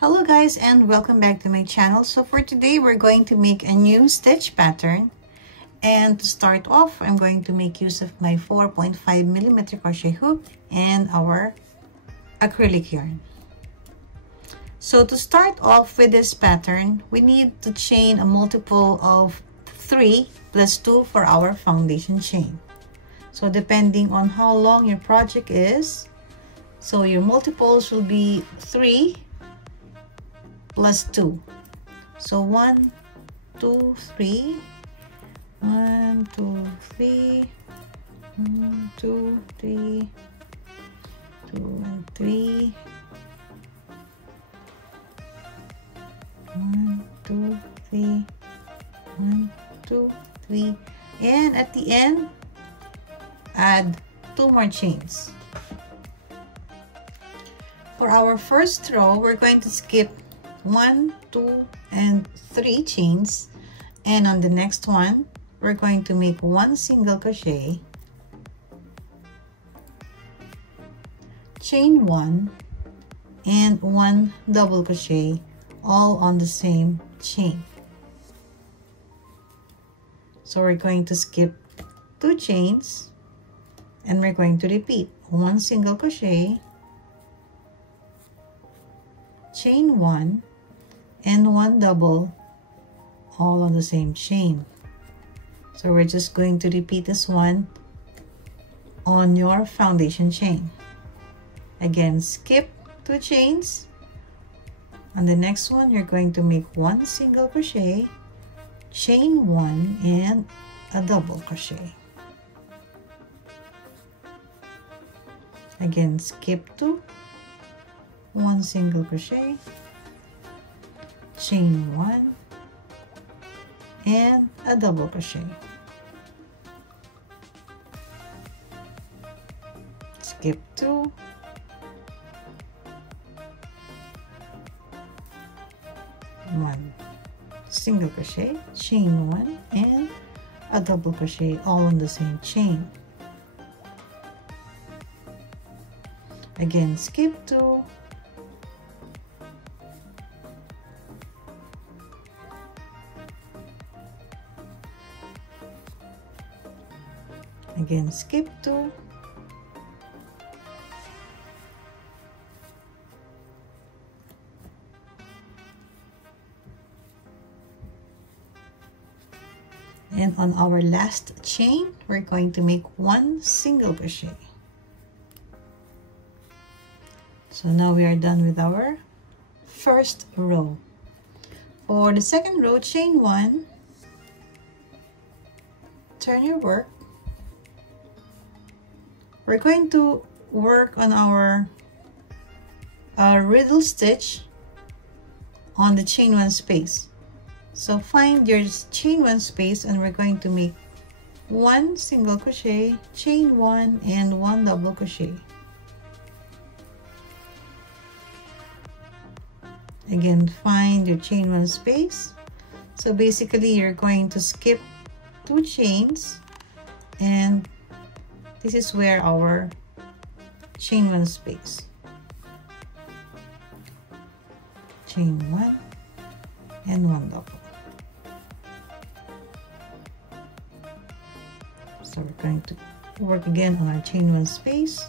Hello guys, and welcome back to my channel. So for today we're going to make a new stitch pattern, and to start off I'm going to make use of my 4.5mm crochet hook and our acrylic yarn. So to start off with this pattern, we need to chain a multiple of 3 plus 2 for our foundation chain. So depending on how long your project is, so your multiples will be 3 plus 2. So 1, 2, 3, 1, 2, 3, 1, 2, 3, 2 and 3, 1, 2, 3, 1, 2, 3, and at the end add 2 more chains. For our first row, we're going to skip 1, 2, and 3 chains, and on the next one we're going to make 1 single crochet, chain 1, and 1 double crochet, all on the same chain. So we're going to skip 2 chains and we're going to repeat 1 single crochet, chain 1, and 1 double, all on the same chain. So we're just going to repeat this one on your foundation chain. Again, skip 2 chains. On the next one you're going to make 1 single crochet, chain 1, and a double crochet. Again, skip 2, 1 single crochet, chain 1, and a double crochet. Skip 2, 1 single crochet, chain 1, and a double crochet, all on the same chain. Again, skip 2, again skip 2, and on our last chain we're going to make 1 single crochet. So now we are done with our first row. For the second row, chain 1, turn your work. We're going to work on our riddle stitch on the chain 1 space. So find your chain 1 space and we're going to make 1 single crochet, chain 1, and 1 double crochet. Again, find your chain 1 space. So basically you're going to skip 2 chains, and this is where our chain 1 space. Chain 1 and 1 double. So we're going to work again on our chain 1 space.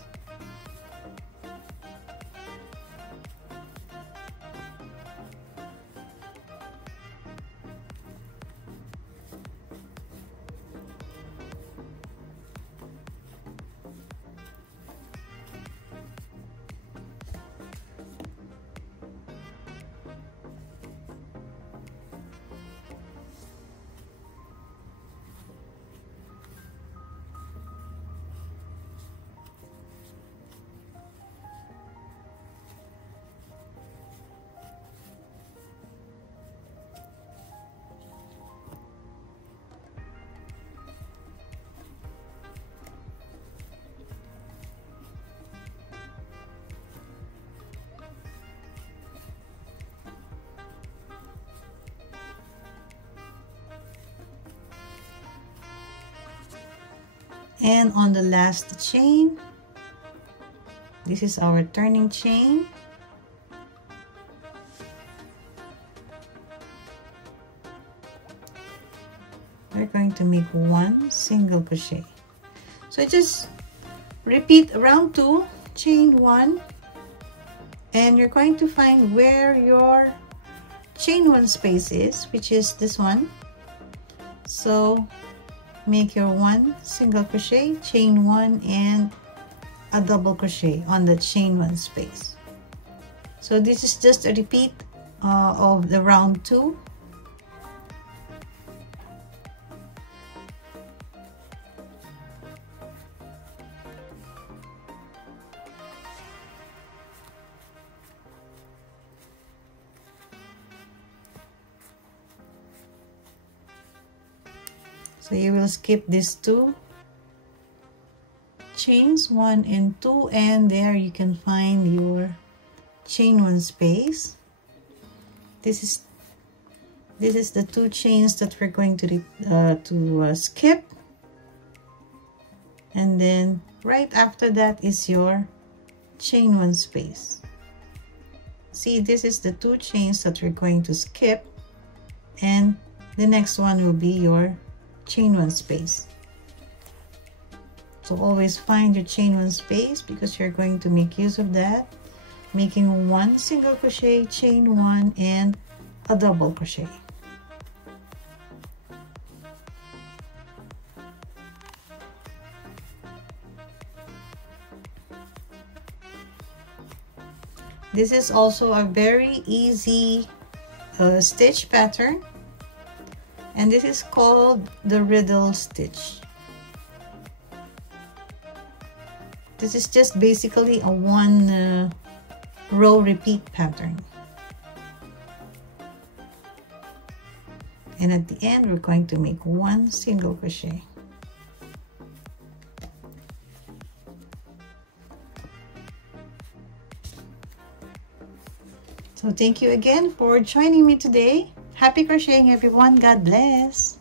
And on the last chain, this is our turning chain. to make 1 single crochet. So just repeat round 2, chain 1, and you're going to find where your chain 1 space is, which is this one. So make your 1 single crochet, chain 1, and a double crochet on the chain 1 space. So this is just a repeat of the round 2. So you will skip these 2 chains, 1 and 2, and there you can find your chain 1 space. This is the 2 chains that we're going to skip, and then right after that is your chain 1 space. See, this is the 2 chains that we're going to skip, and the next one will be your chain 1 space. So always find your chain 1 space because you're going to make use of that, making 1 single crochet, chain 1, and a double crochet. This is also a very easy stitch pattern, and this is called the riddle stitch. This is just basically a 1 row repeat pattern. And at the end, we're going to make 1 single crochet. So thank you again for joining me today. Happy crocheting, everyone. God bless.